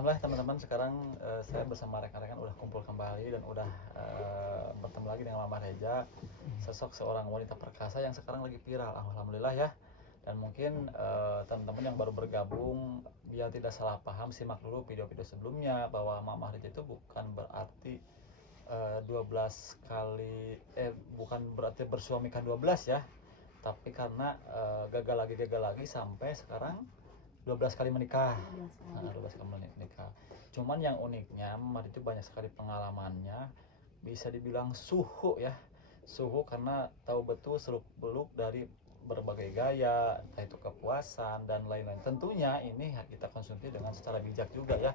Alhamdulillah teman-teman, sekarang saya bersama rekan-rekan udah kumpul kembali dan udah bertemu lagi dengan Mama Reja, sosok seorang wanita perkasa yang sekarang lagi viral. Alhamdulillah ya. Dan mungkin teman-teman yang baru bergabung, biar tidak salah paham, simak dulu video-video sebelumnya bahwa Mama Reja itu bukan berarti 12 kali bukan berarti bersuamikan 12 ya, tapi karena gagal lagi sampai sekarang 12 kali menikah. 12 kali menikah. Cuman yang uniknya Mama itu banyak sekali pengalamannya, bisa dibilang suhu ya. Suhu karena tahu betul seluk-beluk dari berbagai gaya, entah itu kepuasan dan lain-lain. Tentunya ini kita konsumsi dengan secara bijak juga ya,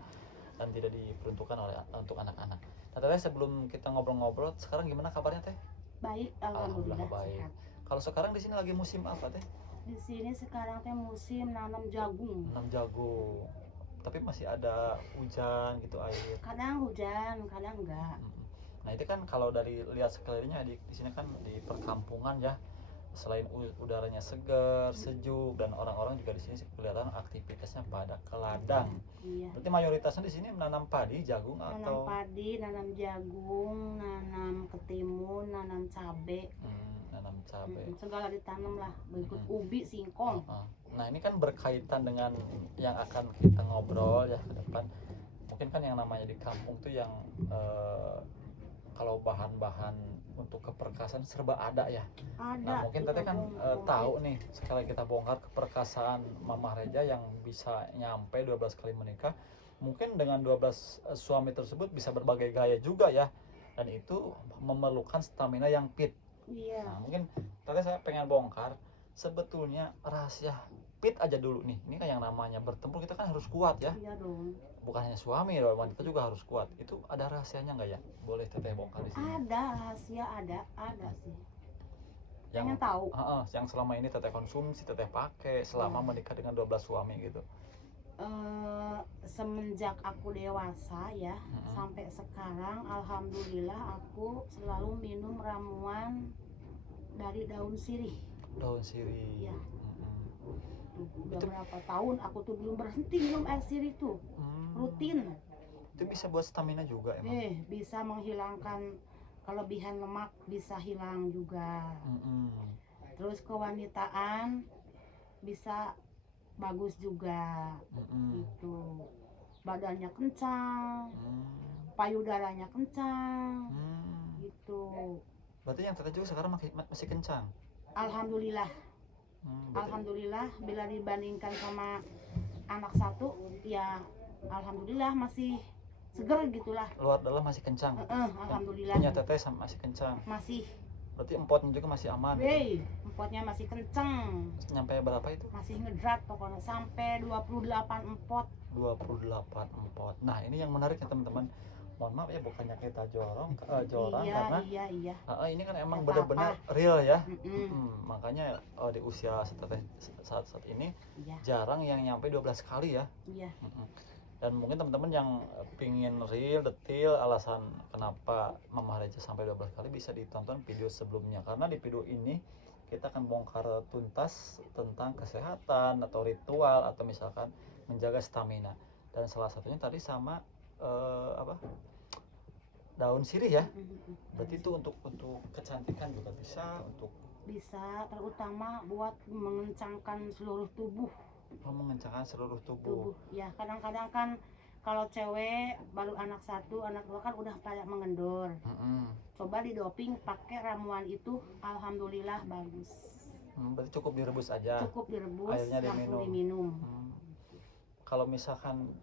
dan tidak diperuntukkan untuk anak-anak. Nah, Teteh, sebelum kita ngobrol-ngobrol, sekarang gimana kabarnya Teh? Baik, alhamdulillah baik. sehat. Kalau sekarang di sini lagi musim apa Teh? Di sini sekarang teh musim nanam jagung. Nanam jagung. Tapi masih ada hujan gitu, air. Kadang hujan, kadang enggak. Nah, itu kan kalau dari lihat sekelilingnya di sini kan di perkampungan ya. Selain udaranya segar, sejuk, dan orang-orang juga di sini kelihatan aktivitasnya pada ke ladang. Iya. Berarti mayoritasnya di sini menanam padi, jagung Nanam atau padi, nanam jagung, nanam ketimun, nanam cabe. nanam cabai. Segala ditanam lah, berikut ubi, singkong. Nah, ini kan berkaitan dengan yang akan kita ngobrol ya ke depan. Mungkin kan yang namanya di kampung tuh yang kalau bahan-bahan untuk keperkasaan serba ada ya. Ada. Nah, mungkin Teteh kan tahu nih, sekali kita bongkar keperkasaan Mama Reja yang bisa nyampe 12 kali menikah. Mungkin dengan 12 suami tersebut bisa berbagai gaya juga ya. Dan itu memerlukan stamina yang fit. Iya. Nah, mungkin Teteh saya pengen bongkar sebetulnya rahasia fit aja dulu nih. Ini kan yang namanya bertempur kita kan harus kuat ya. Iya dong. Bukan hanya suami, wanita juga harus kuat. Itu ada rahasianya nggak ya? Boleh Teteh bongkar di sini. Ada rahasia, ada sih. Yang Pengen tahu? yang selama ini Teteh konsumsi, Teteh pakai selama menikah dengan 12 suami gitu. Semenjak aku dewasa ya, sampai sekarang alhamdulillah aku selalu minum ramuan dari daun sirih. Daun sirih. Iya. Udah berapa tahun aku tuh belum berhenti minum air sirih tuh. Rutin. Itu bisa buat stamina juga emang. Bisa menghilangkan kelebihan lemak, bisa hilang juga. Terus kewanitaan bisa bagus juga. Gitu. Badannya kencang, payudaranya kencang, gitu. Berarti yang Teteh juga sekarang masih kencang? Alhamdulillah. Alhamdulillah, bila dibandingkan sama anak satu, ya alhamdulillah masih seger gitulah. Luar dalam masih kencang? Alhamdulillah. Punya Teteh masih kencang? Masih. Berarti empotnya juga masih aman? Empotnya masih kencang. Nyampe berapa itu? Masih ngedrat pokoknya, sampai 28 empot. 28 empot. Nah, ini yang menarik ya teman-teman. Mohon maaf ya, bukannya kita jorang karena iya. Ini kan emang benar-benar real ya. Makanya di usia saat ini jarang yang nyampe 12 kali ya. Iya. Dan mungkin teman-teman yang pingin real, detail alasan kenapa Mama Reja sampai 12 kali bisa ditonton video sebelumnya. Karena di video ini kita akan bongkar tuntas tentang kesehatan atau ritual atau misalkan menjaga stamina. Dan salah satunya tadi sama daun sirih ya. Berarti itu untuk kecantikan juga bisa, terutama buat mengencangkan seluruh tubuh. Mengencangkan seluruh tubuh. Ya, kadang-kadang kan kalau cewek baru anak satu, anak dua kan udah pada mengendur. Coba didoping pakai ramuan itu, alhamdulillah bagus. Berarti cukup direbus aja. Cukup direbus, airnya langsung diminum. Kalau misalkan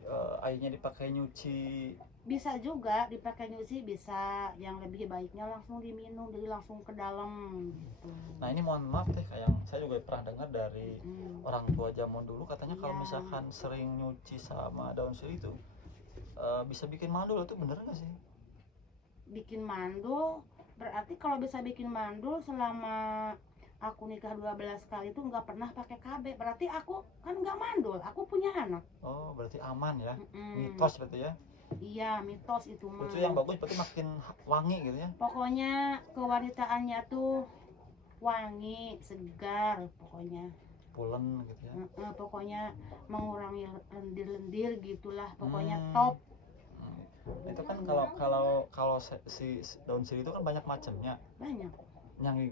airnya dipakai nyuci, bisa juga dipakai nyuci, bisa. Yang lebih baiknya langsung diminum, jadi langsung ke dalam gitu. Nah, ini mohon maaf Teh, yang saya juga pernah dengar dari orang tua zaman dulu, katanya kalau misalkan sering nyuci sama daun sirih itu bisa bikin mandul. Itu bener nggak sih? Bikin mandul? Berarti kalau bisa bikin mandul, selama aku nikah 12 kali itu nggak pernah pakai KB. Berarti aku kan nggak mandul, aku punya anak. Oh, berarti aman ya. Mitos berarti ya. Iya, mitos itu mah. Itu yang bagus berarti makin wangi gitu ya. Pokoknya kewanitaannya tuh wangi, segar pokoknya. pulen gitu ya. Pokoknya mengurangi lendir-lendir gitulah, pokoknya Hmm. top. Itu kan kalau si daun sirih itu kan banyak macamnya. Banyak.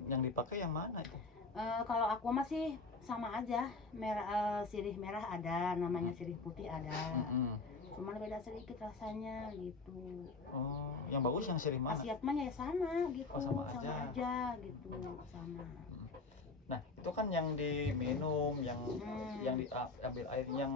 Yang dipakai yang mana itu? Kalau aku masih sama aja, merah, sirih merah ada, namanya sirih putih ada. Cuman beda sedikit rasanya gitu. Oh, yang bagus yang sirih mana? Khasiat mah ya sama gitu, Oh, sama aja gitu, sama. Nah, itu kan yang diminum, yang diambil airnya,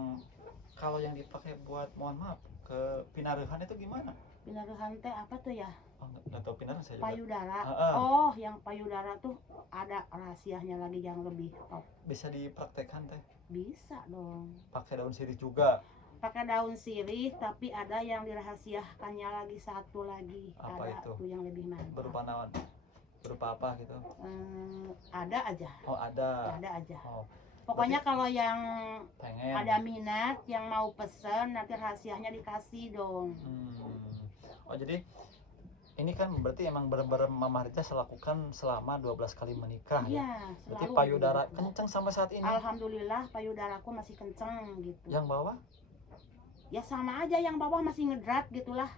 kalau yang dipakai buat, mohon maaf, ke pinarehan itu gimana? Pinarehan teh apa tuh ya? Oh, nggak tahu pinarehan saya juga. Payudara. Heeh. Oh, yang payudara tuh ada rahasianya lagi yang lebih top. Bisa dipraktekkan teh? Bisa dong. Pakai daun sirih juga? Pakai daun sirih, tapi ada yang dirahasiakannya lagi, satu lagi. Apa ada itu? tuh yang lebih mantap. Berupa naon? Berupa apa gitu? Ada aja. Oh, ada. Ada aja. Oh, pokoknya kalau yang pengen ada minat, yang mau pesen, nanti rahasianya dikasih dong. Oh, jadi ini kan berarti emang bener-bener Mama Rija lakukan selama 12 kali menikah ya? Iya, Berarti selalu. payudara kenceng sampai saat ini? Alhamdulillah payudaraku masih kenceng gitu. Yang bawah? Ya sama aja, yang bawah masih ngedrat gitulah.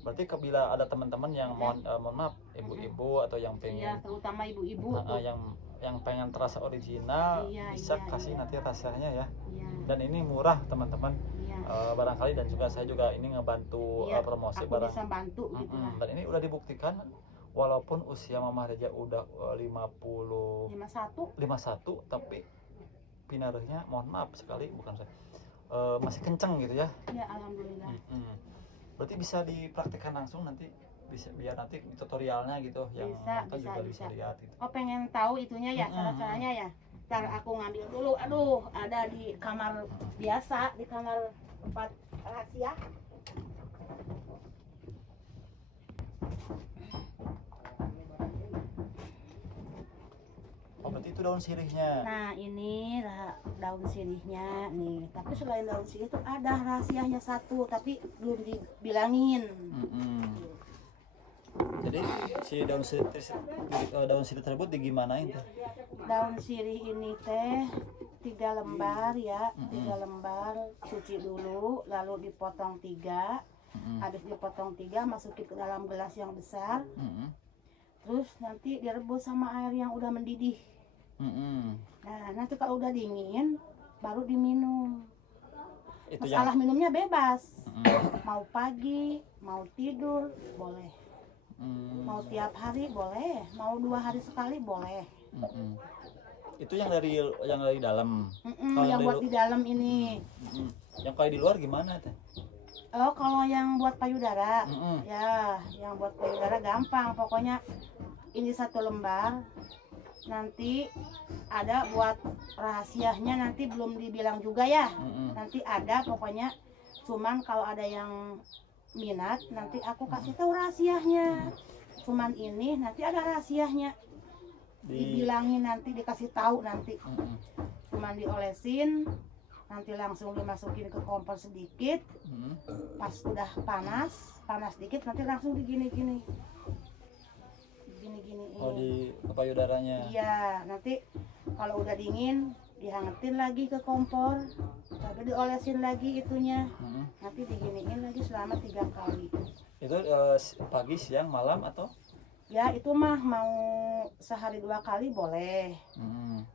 Berarti bila ada teman-teman yang mohon maaf, ibu-ibu atau yang pengen, Iya, terutama ibu-ibu yang pengen terasa original, bisa kasih nanti rasanya ya. Iya. Dan ini murah teman-teman. Iya. Barangkali, dan juga saya juga ini ngebantu promosi aku barang. bisa bantu gitu lah. Dan ini udah dibuktikan walaupun usia Mama Rija udah 51, tapi pinarehnya, mohon maaf sekali, bukan saya, masih kenceng gitu ya. Ya, alhamdulillah. Berarti bisa dipraktikkan langsung nanti, bisa biar nanti tutorialnya gitu, yang nonton juga bisa lihat gitu. Oh, pengen tahu itunya ya, cara-caranya ya? Ntar aku ngambil dulu. Aduh, ada di kamar biasa, di kamar tempat rahasia. Oh, berarti itu daun sirihnya. Nah, ini daun sirihnya nih. Tapi selain daun sirih itu ada rahasianya satu, tapi belum dibilangin. Jadi si daun sirih tersebut digimanain tuh? Daun sirih ini teh 3 lembar ya, 3 lembar, cuci dulu, lalu dipotong 3. Habis dipotong 3, masukin ke dalam gelas yang besar. Terus nanti direbus sama air yang udah mendidih. Nah, nanti kalau udah dingin baru diminum. Itu masalah minumnya bebas. Mau pagi, mau tidur boleh. Mau tiap hari boleh, mau 2 hari sekali boleh. Itu yang dari dalam. Yang buat di dalam ini. Yang kayak di luar gimana teh? Oh, kalau yang buat payudara, ya, yang buat payudara gampang. Pokoknya ini 1 lembar. Nanti ada buat rahasianya, nanti belum dibilang juga ya. Nanti ada pokoknya. Cuman kalau ada yang minat, nanti aku kasih tahu rahasianya. Cuman ini nanti ada rahasianya. Dibilangin nanti, dikasih tahu nanti. Cuman diolesin, nanti langsung dimasukin ke kompor sedikit. Pas udah panas dikit, nanti langsung digini-gini. Oh, di payudaranya. Iya, nanti kalau udah dingin dihangetin lagi ke kompor, tapi diolesin lagi itunya. Nanti diginiin lagi selama 3 kali. Itu pagi, siang, malam atau? Ya, itu mah mau sehari 2 kali boleh.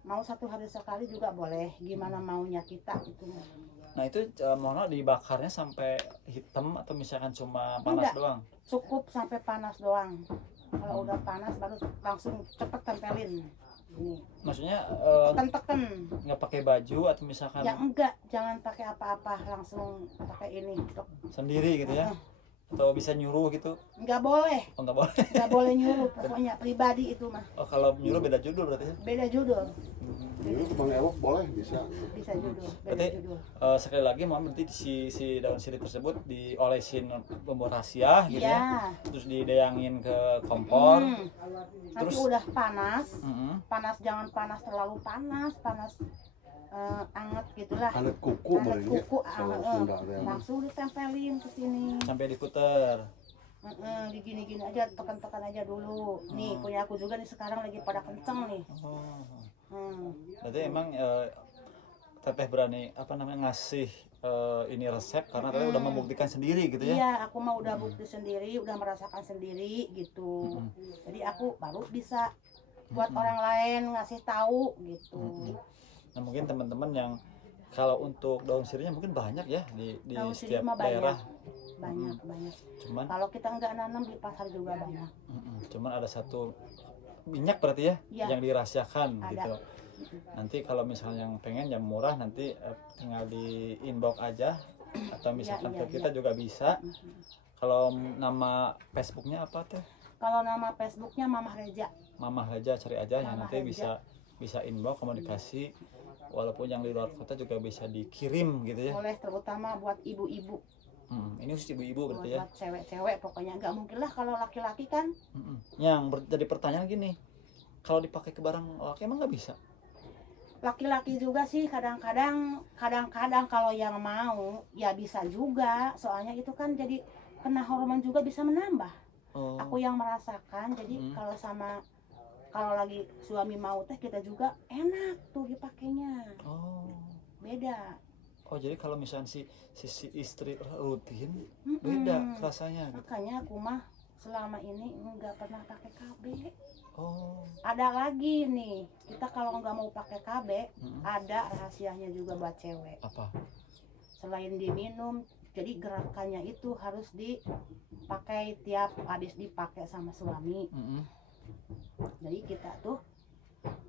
Mau 1 hari sekali juga boleh. Gimana maunya kita itu. Nah, itu mohon dibakarnya sampai hitam atau misalkan cuma panas doang? Cukup sampai panas doang. Kalau udah panas baru langsung cepet tempelin. Ini. Maksudnya teken. Nggak pakai baju atau misalkan? Ya enggak, jangan pakai apa-apa, langsung pakai ini. Sendiri gitu ya? Atau bisa nyuruh gitu? Nggak boleh. Oh, nggak boleh? Nggak boleh nyuruh, pokoknya pribadi itu mah. Oh, kalau nyuruh beda judul berarti ya? Beda judul. Nyuruh mengewok boleh, bisa. Bisa judul, beda berarti, judul. Sekali lagi berarti si daun sirih tersebut diolesin bumbu rahasia gitu ya? Terus didayangin ke kompor. Nanti udah panas, jangan panas terlalu panas, anget gitulah. Anget kuku, langsung ditempelin ke sini. Sampai diputer. Gini-gini aja, tekan-tekan aja dulu. Nih, punya aku juga nih sekarang lagi pada kenceng nih. Berarti emang teteh berani apa namanya ngasih ini resep karena teteh udah membuktikan sendiri gitu ya? Iya, aku mah udah bukti sendiri, udah merasakan sendiri gitu. Jadi aku baru bisa buat orang lain ngasih tahu gitu. Nah mungkin teman-teman yang kalau untuk daun sirihnya mungkin banyak ya di Daun setiap sirih mah daerah. banyak. Cuman Kalau kita nggak nanam di pasar juga banyak. cuman ada satu minyak berarti ya, Ya, yang dirahasiakan ada. gitu. Nanti kalau misalnya yang pengen yang murah nanti tinggal di inbox aja atau misalkan ke kita juga bisa. Kalau nama Facebooknya apa teh? Kalau nama Facebooknya Mamah Reja. Mamah Reja, cari aja ya, nanti Reja. bisa inbox komunikasi. Walaupun yang di luar kota juga bisa dikirim gitu ya. Boleh, terutama buat ibu-ibu. Ini khusus ibu-ibu berarti ya. Buat cewek-cewek pokoknya, nggak mungkin lah kalau laki-laki kan. Yang jadi pertanyaan gini, kalau dipakai ke barang laki emang nggak bisa? Laki-laki juga sih kadang-kadang kalau yang mau ya bisa juga, soalnya itu kan jadi kena hormon juga bisa menambah. Aku yang merasakan, jadi kalau lagi suami mau teh kita juga enak tuh dipakainya. Beda. Jadi kalau misalnya si istri rutin beda rasanya. Makanya aku mah selama ini nggak pernah pakai KB. Ada lagi nih, kita kalau nggak mau pakai KB, ada rahasianya juga buat cewek. Apa? Selain diminum, jadi gerakannya itu harus dipakai tiap habis dipakai sama suami. Jadi kita tuh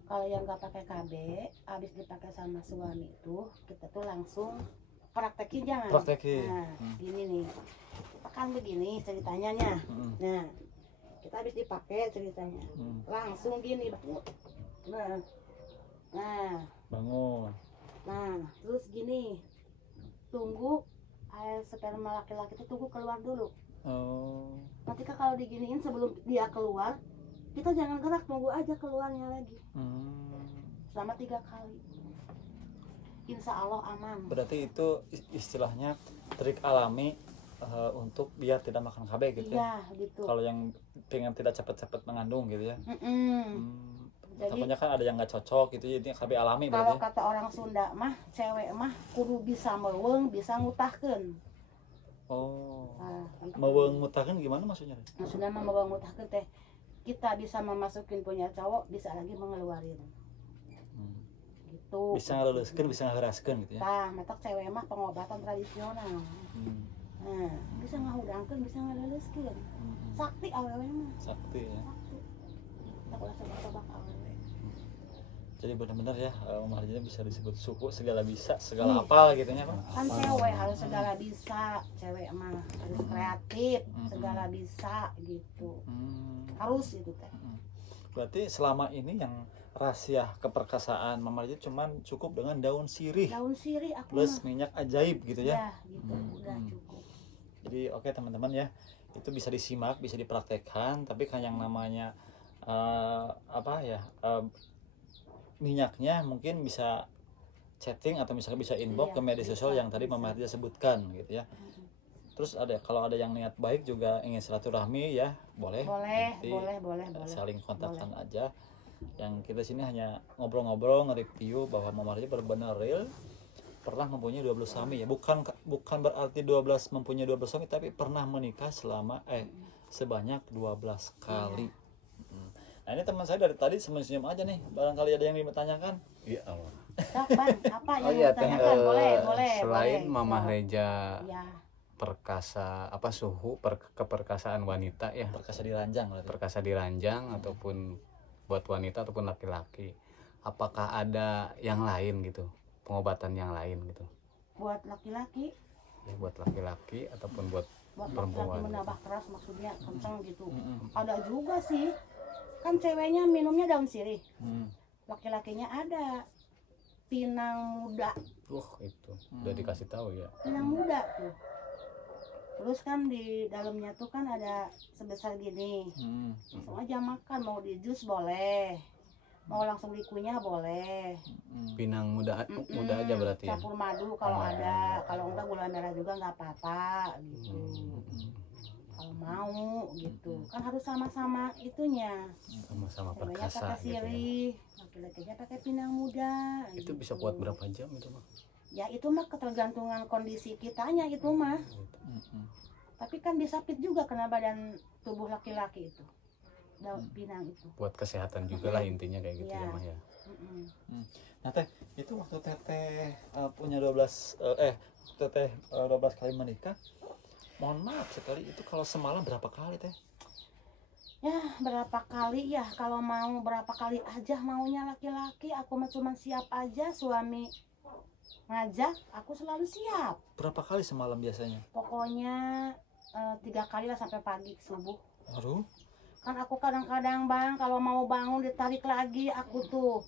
kalau yang nggak pakai KB, habis dipakai sama suami itu kita tuh langsung praktekin jangan. Nah, gini nih, kan begini ceritanya. Nah, kita habis dipakai ceritanya, langsung gini, bangun. Nah, terus gini, tunggu air sperma laki-laki itu tunggu keluar dulu. Nanti kalau diginiin sebelum dia keluar, kita jangan gerak, tunggu aja keluarnya lagi. Selama 3 kali. Insya Allah aman. Berarti itu istilahnya trik alami untuk biar tidak makan KB gitu ya? Iya, gitu. Kalau yang pengen tidak cepat-cepat mengandung gitu ya? Takutnya kan ada yang nggak cocok gitu, jadi KB alami berarti. Kalau kata orang Sunda mah, cewek mah kudu bisa meuweung, bisa ngutahkeun. Gitu. Meuweung ngutahkeun gimana maksudnya? Maksudnya mah meuweung ngutahkeun teh kita bisa memasukin punya cowok, bisa lagi mengeluarin. Gitu. Bisa ngeluleskeun, bisa ngaheuraskeun gitu ya. Tah, matak cewek mah pengobatan tradisional. Nah, bisa ngahudangkeun, bisa ngeluleskeun. Sakti awewe mah. Sakti ya. Sakti. Tak ulah coba-coba awewe. Jadi benar-benar ya, Mamah Reja bisa disebut suku segala bisa, segala apa gitu ya, Pak. Kan cewek harus segala bisa, cewek mah harus kreatif, segala bisa gitu. Harus itu teh. Berarti selama ini yang rahasia keperkasaan Mamah Reja cuman cukup dengan daun sirih. Daun sirih aku plus minyak ajaib gitu ya. Ya, gitu. Udah cukup. Jadi oke teman-teman ya, itu bisa disimak, bisa dipraktekkan, tapi kan yang namanya minyaknya mungkin bisa chatting atau misalnya bisa inbox ke media sosial yang tadi Mamah Reja sebutkan gitu ya. Terus kalau ada yang niat baik juga ingin silaturahmi ya, boleh. Boleh. Saling kontakkan aja. Yang kita sini hanya ngobrol-ngobrol, nge-review bahwa Mamah Reja benar-benar real pernah mempunyai 12 suami ya. Bukan berarti 12 mempunyai 12 suami, tapi pernah menikah sebanyak 12 kali. Nah ini teman saya dari tadi senyum-senyum aja nih, barangkali ada yang ditanyakan. Iya Allah. Apa yang ditanyakan? Boleh. Selain Mamah Reja perkasa, suhu keperkasaan wanita ya. Perkasa diranjang berarti. Perkasa diranjang ataupun buat wanita ataupun laki-laki. Apakah ada yang lain gitu? Pengobatan yang lain gitu? Buat laki-laki? Ya, buat laki-laki ataupun buat perempuan. Laki-laki menambah keras maksudnya kencang gitu. Ada juga sih. Kan ceweknya minumnya daun sirih. Laki-lakinya ada pinang muda. Itu udah dikasih tahu ya. Pinang muda tuh. Terus kan di dalamnya tuh kan ada sebesar gini. Langsung aja makan, mau di jus boleh. Mau langsung dikunyah boleh. Pinang muda aja berarti ya. Campur madu kalau ada, kalau enggak gula merah juga nggak apa-apa gitu. kalau mau gitu. Kan harus sama-sama itunya. Sama-sama Ceweknya perkasa pakai gitu ya. sirih, laki-lakinya pakai pinang muda. Itu bisa gitu. kuat berapa jam itu mah? Ya itu mah ketergantungan kondisi kitanya itu mah. Tapi kan bisa fit juga kena badan tubuh laki-laki itu. Daun pinang itu. Buat kesehatan juga lah intinya kayak gitu Iya. ya mah ya. Nah teh, itu waktu teteh punya 12 teteh 12 kali menikah, mohon maaf sekali, itu kalau semalam berapa kali teh? Ya berapa kali ya, kalau mau berapa kali aja maunya laki-laki. Aku mah cuma siap aja, suami ngajak aku selalu siap. Berapa kali semalam biasanya? Pokoknya 3 kali lah sampai pagi subuh. Aduh. Kan aku kadang-kadang bang kalau mau bangun ditarik lagi aku tuh.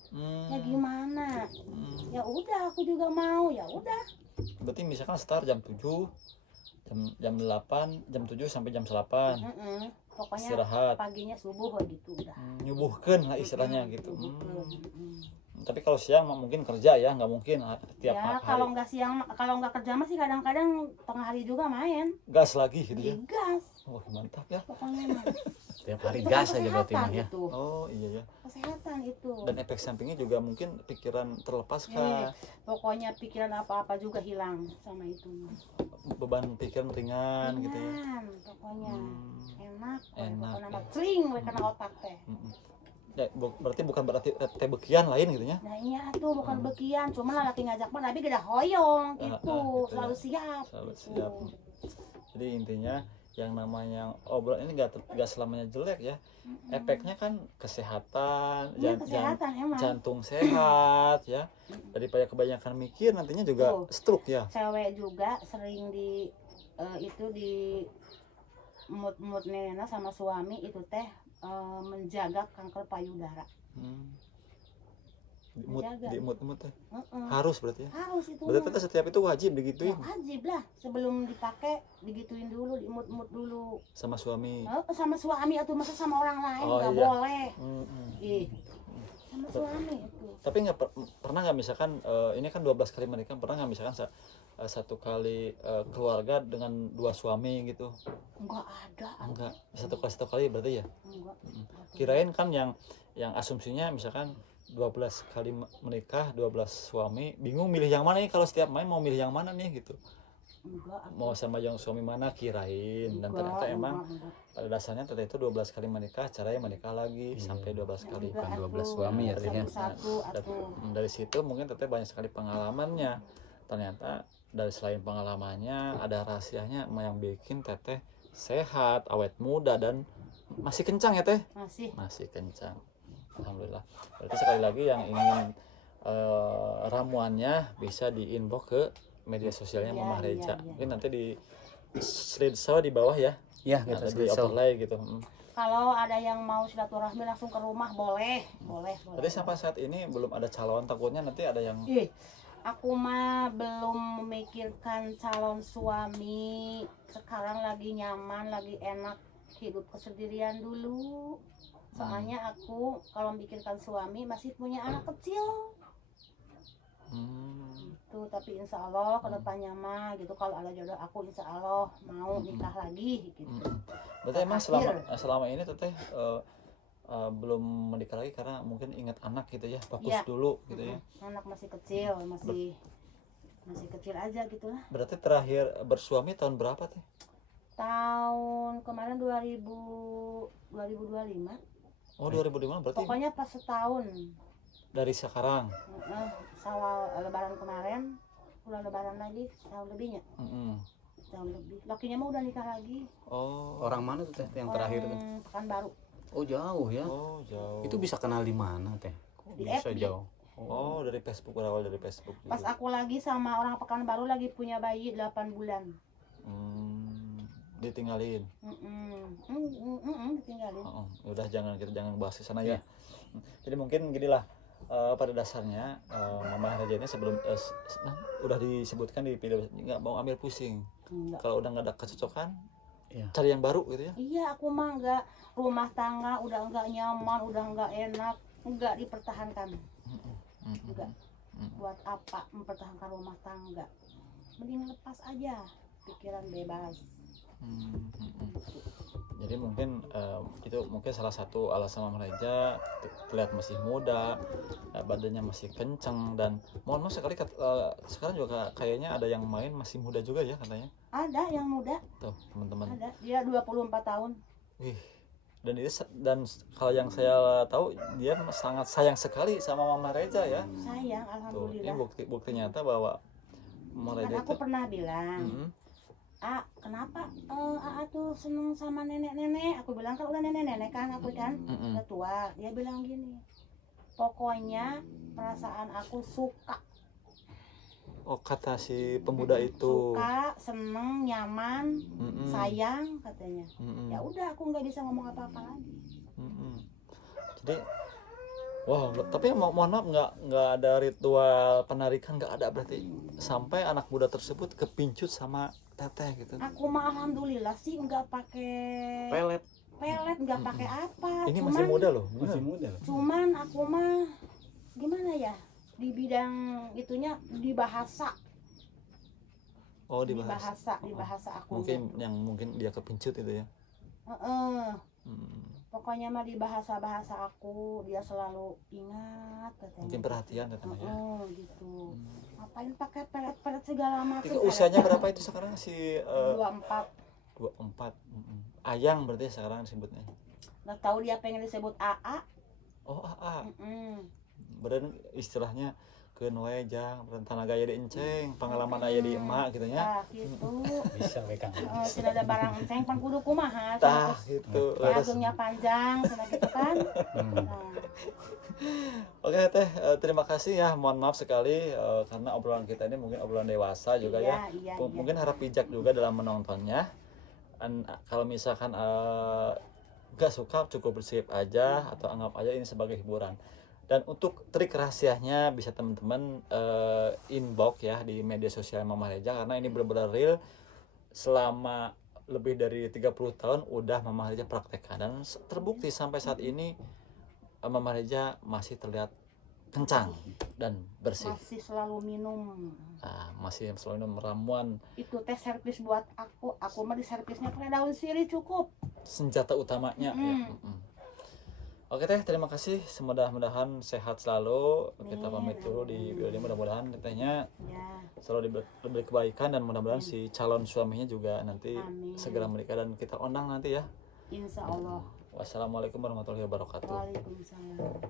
Ya gimana? Ya udah aku juga mau, ya udah. Berarti misalkan start jam 7, jam 8, jam 7 sampai jam 8. Pokoknya Istirahat. paginya subuh gitu udah. Nyubuhkeun lah istilahnya gitu. Nyubuhkeun. Tapi kalau siang mah mungkin kerja ya, nggak mungkin tiap Ya hari. kalau nggak siang, kalau nggak kerja masih kadang-kadang tengah hari juga main. Gas lagi gitu ya. Digas. Wah, mantap ya. Pokoknya mah. Tiap hari Itu gas kan aja berarti mah kesehatan ya. itu. Oh iya ya. Kesehatan itu. Dan efek sampingnya juga mungkin pikiran terlepas kah, Pokoknya pikiran apa-apa juga hilang sama itu. beban pikiran ringan gitu ya. Ringan, pokoknya enak. Enak, Pokoknya ya. mah cling we kena otak teh. Ya, berarti bukan berarti teh bekian lain gitu ya. Nah iya tuh bukan bekian, cuma laki ngajak mah tapi gede hoyong gitu, gitu selalu ya. siap. Selalu gitu. siap. Jadi intinya yang namanya obrolan ini nggak selamanya jelek ya. Efeknya kan kesehatan, Iya kesehatan emang. jantung sehat ya. Daripada kebanyakan mikir nantinya juga Tuh. stroke ya. Cewek juga sering di itu di mood nena sama suami itu teh menjaga kanker payudara. Menjaga. Di mood teh. Harus berarti ya. Harus itu. Berarti teh setiap itu wajib Ya, digituin wajib lah sebelum dipakai digituin dulu, di mood dulu. sama suami. Sama suami atau masa sama orang lain Oh, nggak iya. boleh. Ih, sama suami itu. Tapi nggak pernah nggak misalkan ini kan 12 kali menikah, pernah nggak misalkan satu kali keluarga dengan 2 suami gitu? Enggak ada. Enggak, satu kali berarti ya. Enggak. Kirain kan yang asumsinya misalkan 12 kali menikah, 12 suami, bingung milih yang mana nih, kalau setiap main mau milih yang mana nih gitu. Enggak. Mau sama yang suami mana kirain, dan ternyata emang pada dasarnya teteh itu 12 kali menikah, caranya menikah lagi sampai 12 kali. Bukan 12 suami ya teh ya. Satu Dari situ mungkin teteh banyak sekali pengalamannya. Ternyata dari selain pengalamannya ada rahasianya yang bikin teteh sehat, awet muda, dan masih kencang ya teh. Masih kencang. Alhamdulillah. Berarti sekali lagi yang ingin ramuannya bisa di inbox ke media sosialnya Mamah Reja. Mungkin nanti di slideshow di bawah ya. Iya, Ada kita di overlay gitu. Kalau ada yang mau silaturahmi langsung ke rumah boleh. Berarti sampai saat ini belum ada calon, takutnya nanti ada yang Aku mah belum memikirkan calon suami. Sekarang lagi nyaman, lagi enak hidup kesendirian dulu. Soalnya aku kalau memikirkan suami masih punya anak kecil. Gitu, tapi insya Allah kedepannya mah gitu, kalau ada jodoh aku insya Allah mau nikah lagi gitu. Berarti emang selama ini teteh belum menikah lagi karena mungkin ingat anak gitu ya, fokus dulu gitu ya. Anak masih kecil, masih kecil aja gitulah. Berarti terakhir bersuami tahun berapa teh? Tahun kemarin 2025. Oh 2005 berarti. Pokoknya pas setahun. Dari sekarang. Sawal lebaran kemarin, bulan lebaran lagi setahun lebihnya. Setahun lebih. Lakinya mah udah nikah lagi. Oh, orang mana tuh teh yang terakhir tuh? Pekanbaru. Oh jauh ya. Oh jauh. Itu bisa kenal di mana teh? Kok Di bisa FB. jauh? Oh dari Facebook, berawal dari Facebook juga. Pas aku lagi sama orang Pekanbaru lagi punya bayi 8 bulan. Ditinggalin. Ditinggalin. Udah kita jangan bahas ke sana ya. Jadi mungkin gini lah, pada dasarnya Mamah Reja ini sebelum udah disebutkan di video, nggak mau ambil pusing. Kalau udah nggak ada kecocokan, cari yang baru gitu ya. Iya, aku mah nggak, rumah tangga udah nggak nyaman, udah nggak enak, nggak dipertahankan. Enggak. Buat apa mempertahankan rumah tangga? Mending lepas aja. pikiran bebas. Jadi mungkin itu mungkin salah satu alasan Mama Reja terlihat masih muda, badannya masih kenceng, dan mohon maaf sekali sekarang juga kayaknya ada yang main masih muda juga ya katanya. Ada yang muda, Tuh teman-teman. ada, dia 24 tahun. Wih, dan kalau yang saya tahu dia sangat sayang sekali sama Mama Reja ya. Sayang, Tuh, ini alhamdulillah. bukti nyata bahwa Mama Kan Reja aku itu pernah bilang, kenapa tuh seneng sama nenek-nenek? Aku bilang kan udah nenek-nenek kan, aku kan udah tua. Dia bilang gini, pokoknya perasaan aku suka. Oh, kata si pemuda itu. Suka, seneng, nyaman, sayang katanya. Ya udah, aku nggak bisa ngomong apa-apa lagi. Jadi, wow, tapi mohon maaf nggak ada ritual penarikan, nggak ada berarti sampai anak muda tersebut kepincut sama teteh gitu. Aku mah alhamdulillah sih nggak pakai Pelet. nggak pakai apa. Ini masih muda loh, Masih muda. Cuman aku mah gimana ya, di bidang itunya di bahasa. Oh, di bahasa aku. Mungkin dia kepincut itu ya. Pokoknya mah di bahasa aku dia selalu ingat katanya. Mungkin perhatian katanya ya. Gitu. Ngapain pakai pelet segala macam. Usianya berapa itu sekarang si 24. 24. Ayang berarti sekarang disebutnya. Nggak tahu dia pengen disebut AA. Oh, AA. Berarti istilahnya keun we jang tanaga aya di enceng, pengalaman aya di emak gitu nya. Gitu. Bisa we Kang. Sudah ada barang enceng pan kudu kumaha. Tah gitu. Agungnya panjang, sana gitu kan. Oke Teh, terima kasih ya. Mohon maaf sekali karena obrolan kita ini mungkin obrolan dewasa juga ya. Iya. Mungkin harap bijak juga dalam menontonnya. Kalau misalkan gak suka cukup berskip aja atau anggap aja ini sebagai hiburan. Dan untuk trik rahasianya bisa teman-teman inbox ya di media sosial Mama Reja, karena ini benar-benar real. Selama lebih dari 30 tahun udah Mama Reja praktekkan dan terbukti sampai saat ini Mama Reja masih terlihat kencang dan bersih. Masih selalu minum. Masih selalu minum ramuan. Itu teh servis buat aku mah di servisnya pakai daun sirih cukup. Senjata utamanya ya. Oke Teh, terima kasih. Mudah-mudahan sehat selalu. Kita pamit dulu di video ini. Mudah-mudahan Tehnya selalu diberi kebaikan dan mudah-mudahan si calon suaminya juga nanti segera menikah dan kita undang nanti ya. Insya Allah. Wassalamualaikum warahmatullahi wabarakatuh. Waalaikumsalam.